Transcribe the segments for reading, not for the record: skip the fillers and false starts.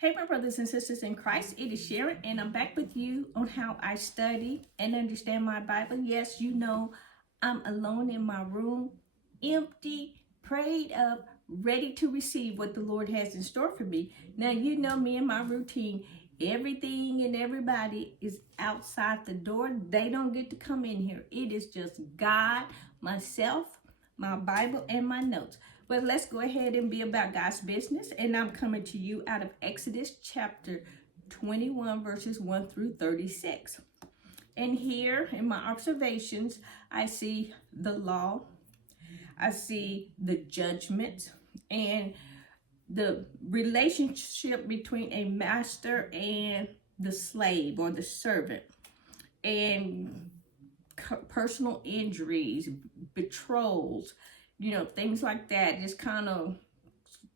Hey, my brothers and sisters in Christ, it is Sharon, and I'm back with you on how I study and understand my Bible. Yes, you know, I'm alone in my room, empty, prayed up, ready to receive what the Lord has in store for me. Now, you know me and my routine. Everything and everybody is outside the door. They don't get to come in here. It is just God, myself, my Bible, and my notes. But let's go ahead and be about God's business. And I'm coming to you out of Exodus chapter 21, verses 1 through 36. And here in my observations, I see the law, I see the judgment, and the relationship between a master and the slave or the servant, and personal injuries, betrothals, things like that. Just kind of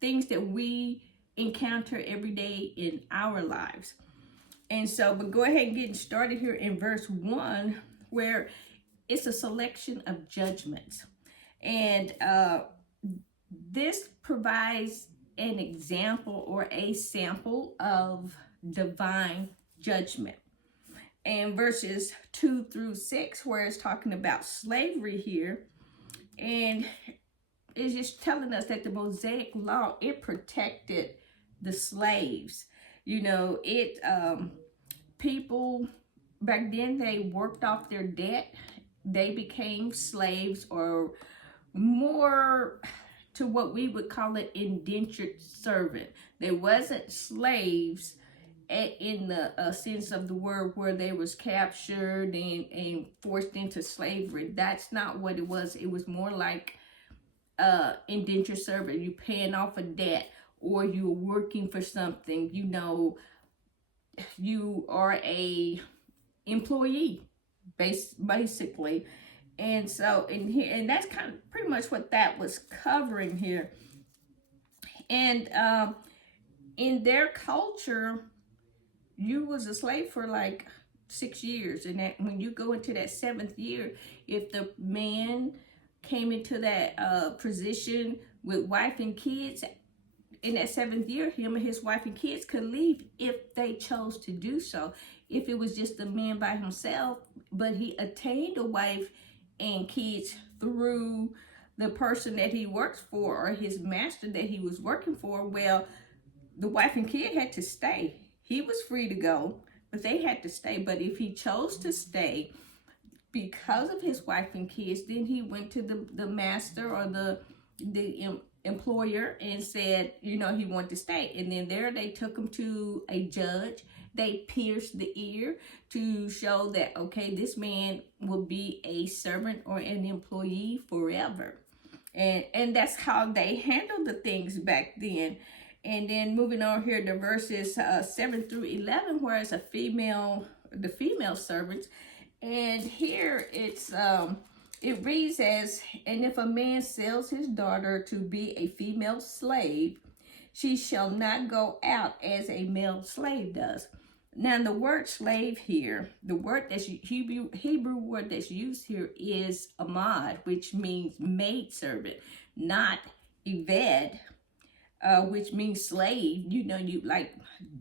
things that we encounter every day in our lives. And so, but go ahead and get started here in verse 1, where it's a selection of judgments. And this provides an example or a sample of divine judgment. And verses 2 through 6, where it's talking about slavery here, and it's just telling us that the Mosaic law, it protected the slaves. People back then, they worked off their debt. They became slaves, or more to what we would call it indentured servant. They wasn't slaves in the sense of the word, where they was captured and forced into slavery. That's not what it was. It was more like indentured servant. You paying off a debt, or you're working for something. You are a employee, basically. And so in here, and that's kind of pretty much what that was covering here. And in their culture, you was a slave for like 6 years, and that when you go into that 7th year, if the man came into that position with wife and kids, in that 7th year, him and his wife and kids could leave if they chose to do so. If it was just a man by himself, but he attained a wife and kids through the person that he works for, or his master that he was working for, well, the wife and kid had to stay. He was free to go, but they had to stay. But if he chose to stay because of his wife and kids, then he went to the master or the employer and said, he wanted to stay. And then there they took him to a judge. They pierced the ear to show that, okay, this man will be a servant or an employee forever. And that's how they handled the things back then. And then moving on here to verses 7 through 11, where it's the female servants. And here it reads as, and if a man sells his daughter to be a female slave, she shall not go out as a male slave does. Now, the word slave here, the word that's Hebrew word that's used here is amad, which means maidservant, not eved, which means slave. Like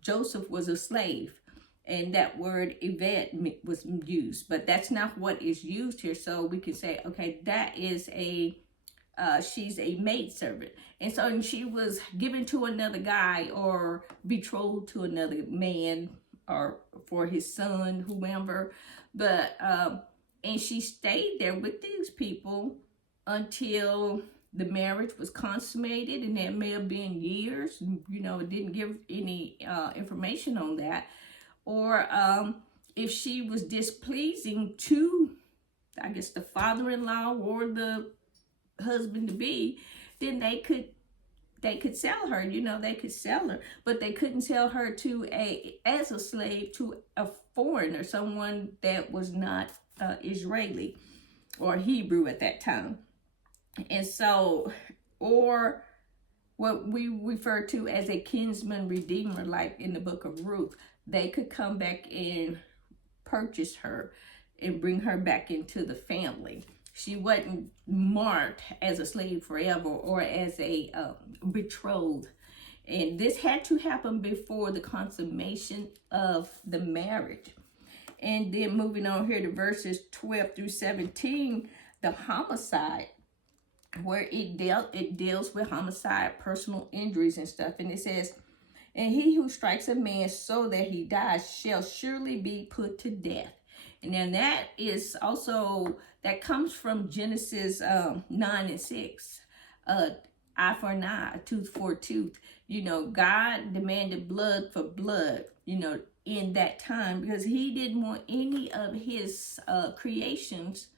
Joseph was a slave, and that word eved was used, but that's not what is used here. So we can say, okay, that is she's a maidservant. And so she was given to another guy, or betrothed to another man, or for his son, whomever. But and she stayed there with these people until the marriage was consummated, and that may have been years. It didn't give any information on that. Or if she was displeasing to, I guess, the father-in-law or the husband-to-be, then they could sell her. They could sell her, but they couldn't sell her as a slave to a foreigner, someone that was not Israeli or Hebrew at that time. And so, or what we refer to as a kinsman redeemer, like in the book of Ruth, they could come back and purchase her and bring her back into the family. She wasn't marked as a slave forever, or as a betrothed. And this had to happen before the consummation of the marriage. And then moving on here to verses 12 through 17, the homicide, where it deals with homicide, personal injuries and stuff. And it says, and he who strikes a man so that he dies shall surely be put to death. And then that is also, that comes from Genesis 9:6. Eye for an eye, a tooth for a tooth. You know, God demanded blood for blood, you know, in that time, because he didn't want any of his creations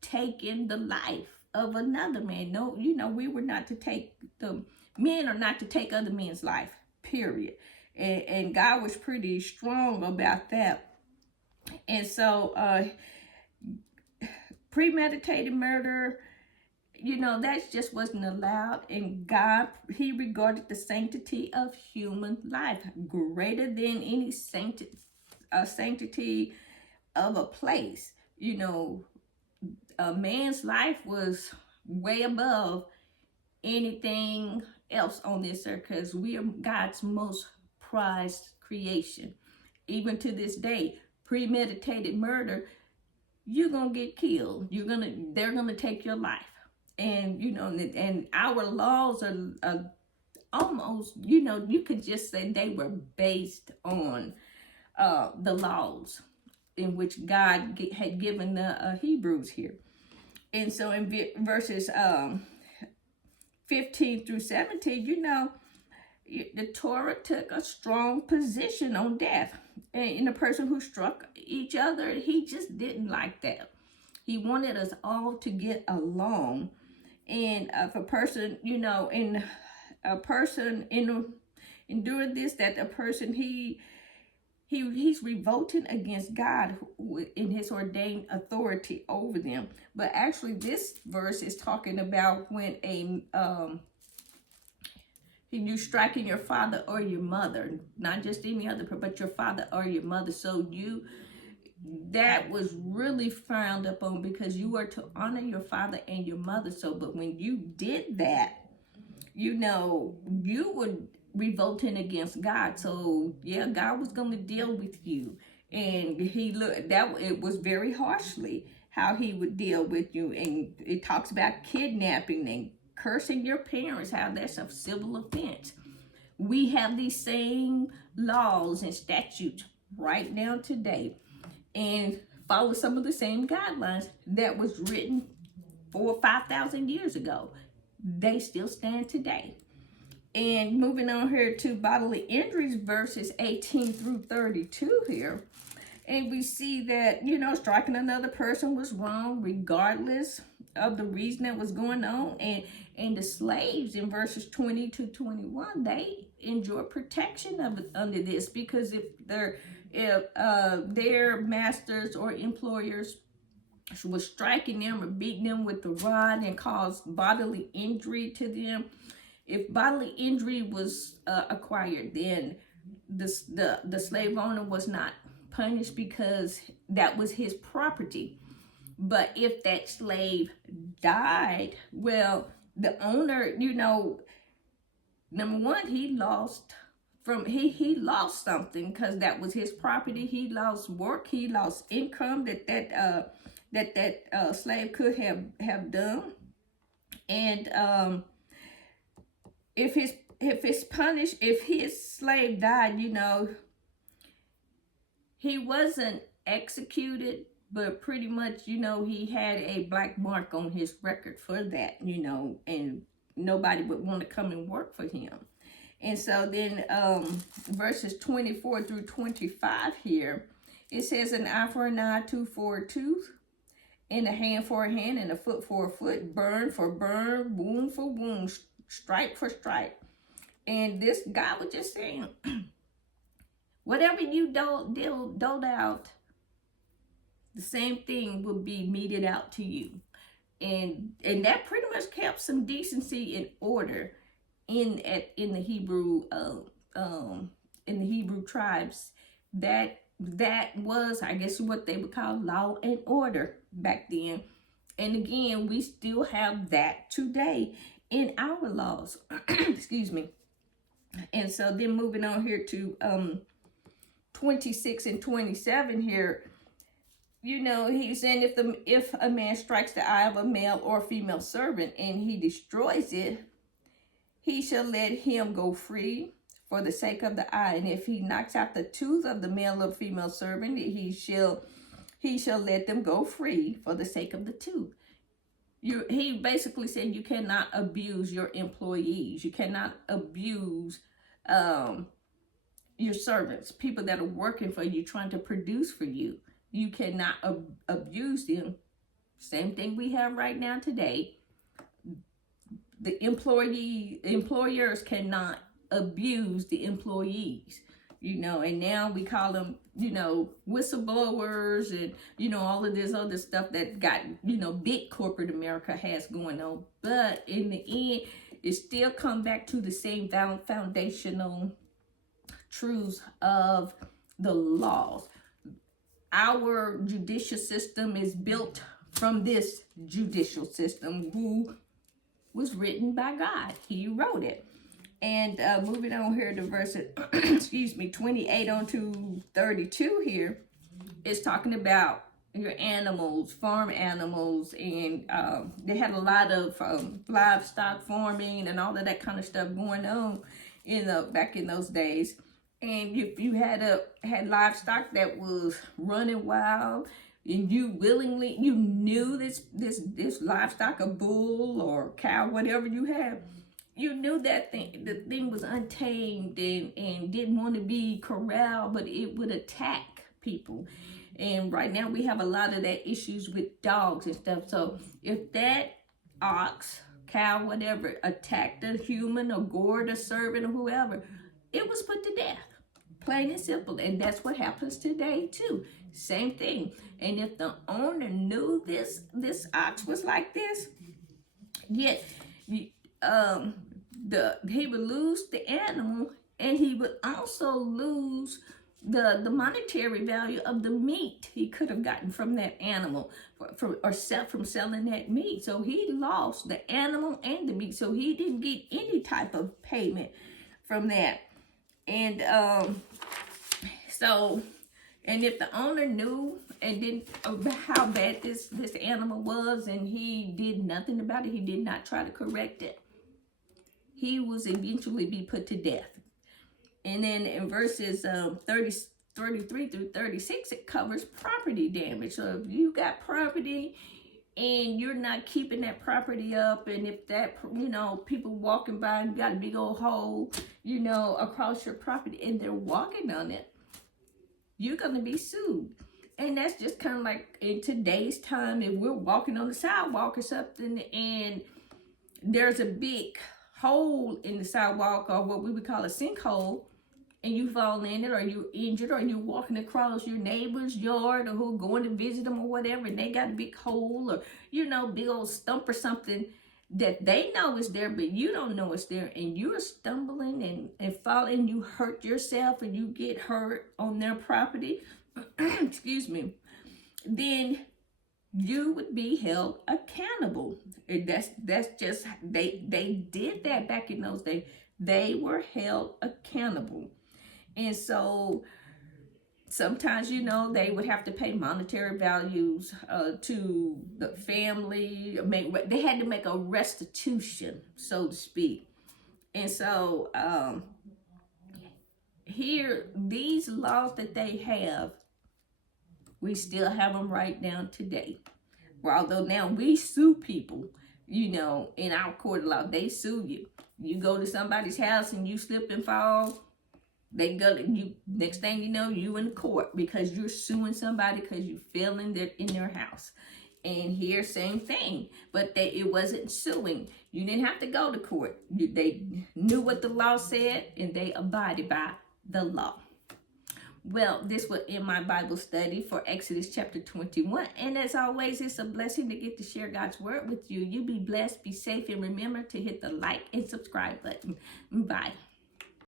taking the life of another man. No, you know, we were not to take, the men are not to take other men's life, period. And God was pretty strong about that. And so premeditated murder, you know, that just wasn't allowed. And God, he regarded the sanctity of human life greater than any sanctity of a place. You know, a man's life was way above anything else on this earth, because we are God's most prized creation. Even to this day, premeditated murder, you're gonna get killed. They're gonna take your life. And, you know, and our laws are almost, you know, you could just say they were based on the laws in which God had given the Hebrews here. And so in verses 15 through 17, you know, the Torah took a strong position on death. And the person who struck each other, he just didn't like that. He wanted us all to get along. And if a person, you know, in a person enduring this, that the person he's revolting against God in his ordained authority over them. But actually, this verse is talking about when you striking your father or your mother, not just any other, but your father or your mother. So that was really frowned upon, because you were to honor your father and your mother. So, but when you did that, you know, you were revolting against God. So yeah, God was going to deal with you. And it was very harshly how he would deal with you. And it talks about kidnapping and cursing your parents, how that's a civil offense. We have these same laws and statutes right now today, and follow some of the same guidelines that was written 4,000 or 5,000 years ago. They still stand today. And moving on here to bodily injuries, verses 18 through 32 here. And we see that, you know, striking another person was wrong regardless of the reason that was going on. And the slaves in verses 20 to 21, they enjoy protection under this, because if their masters or employers was striking them or beating them with the rod and caused bodily injury to them, if bodily injury was acquired, then the slave owner was not punished, because that was his property. But if that slave died, well, the owner, you know, number one, he lost something, because that was his property. He lost work, he lost income that slave could have done. And if his slave died, you know, he wasn't executed, but pretty much, you know, he had a black mark on his record for that, you know, and nobody would want to come and work for him. And so then verses 24 through 25 here, it says, an eye for an eye, tooth for a tooth, and a hand for a hand, and a foot for a foot, burn for burn, wound for wound, stripe for stripe. And this guy was just saying, whatever you doled out, the same thing will be meted out to you. And that pretty much kept some decency in order in the Hebrew tribes. That was, I guess, what they would call law and order back then. And again, we still have that today in our laws. Excuse me. And so then moving on here to 26 and 27 here, you know, he's saying if a man strikes the eye of a male or female servant and he destroys it, he shall let him go free for the sake of the eye. And if he knocks out the tooth of the male or female servant, he shall let them go free for the sake of the tooth. He basically said you cannot abuse your employees. You cannot abuse your servants, people that are working for you, trying to produce for you. You cannot abuse them. Same thing we have right now today. The employers cannot abuse the employees, you know, and now we call them, you know, whistleblowers and, you know, all of this other stuff that got, you know, big corporate America has going on. But in the end, it still come back to the same foundational truths of the laws. Our judicial system is built from this judicial system, who was written by God. He wrote it. And moving on here to verses, 28 on to 32 here, is talking about your animals, farm animals, and they had a lot of livestock farming and all of that kind of stuff going on back in those days. And if you had livestock that was running wild, and you knew this livestock, a bull or cow, whatever you have, you knew that the thing was untamed and didn't want to be corralled, but it would attack people. And right now we have a lot of that issues with dogs and stuff. So if that ox, cow, whatever, attacked a human or gored a servant or whoever, it was put to death. Plain and simple. And that's what happens today too. Same thing. And if the owner knew this ox was like this, yet he would lose the animal, and he would also lose the monetary value of the meat he could have gotten from that animal from selling that meat. So he lost the animal and the meat. So he didn't get any type of payment from that. And and if the owner knew and didn't how bad this animal was, and he did nothing about it, he did not try to correct it, he was eventually be put to death. And then in verses 33 through 36, it covers property damage. So if you got property and you're not keeping that property up, and if that, you know, people walking by and got a big old hole, you know, across your property, and they're walking on it, you're going to be sued. And that's just kind of like in today's time, if we're walking on the sidewalk or something and there's a big hole in the sidewalk, or what we would call a sinkhole, and you fall in it, or you're injured, or you're walking across your neighbor's yard, or who going to visit them or whatever, and they got a big hole, or, you know, big old stump or something that they know is there, but you don't know it's there, and you're stumbling and falling, you hurt yourself, and you get hurt on their property, excuse me, then you would be held accountable. And that's just, they did that back in those days. They were held accountable. And so sometimes, you know, they would have to pay monetary values to the family. They had to make a restitution, so to speak. And so here, these laws that they have, we still have them right now today. Well, although now we sue people, you know, in our court of law, they sue you. You go to somebody's house and you slip and fall, they go to you. Next thing you know, you in court because you're suing somebody because you fell in their house. And here, same thing, but it wasn't suing. You didn't have to go to court. They knew what the law said, and they abided by the law. Well, this was in my Bible study for Exodus chapter 21. And as always, it's a blessing to get to share God's word with you. You be blessed, be safe, and remember to hit the like and subscribe button. Bye.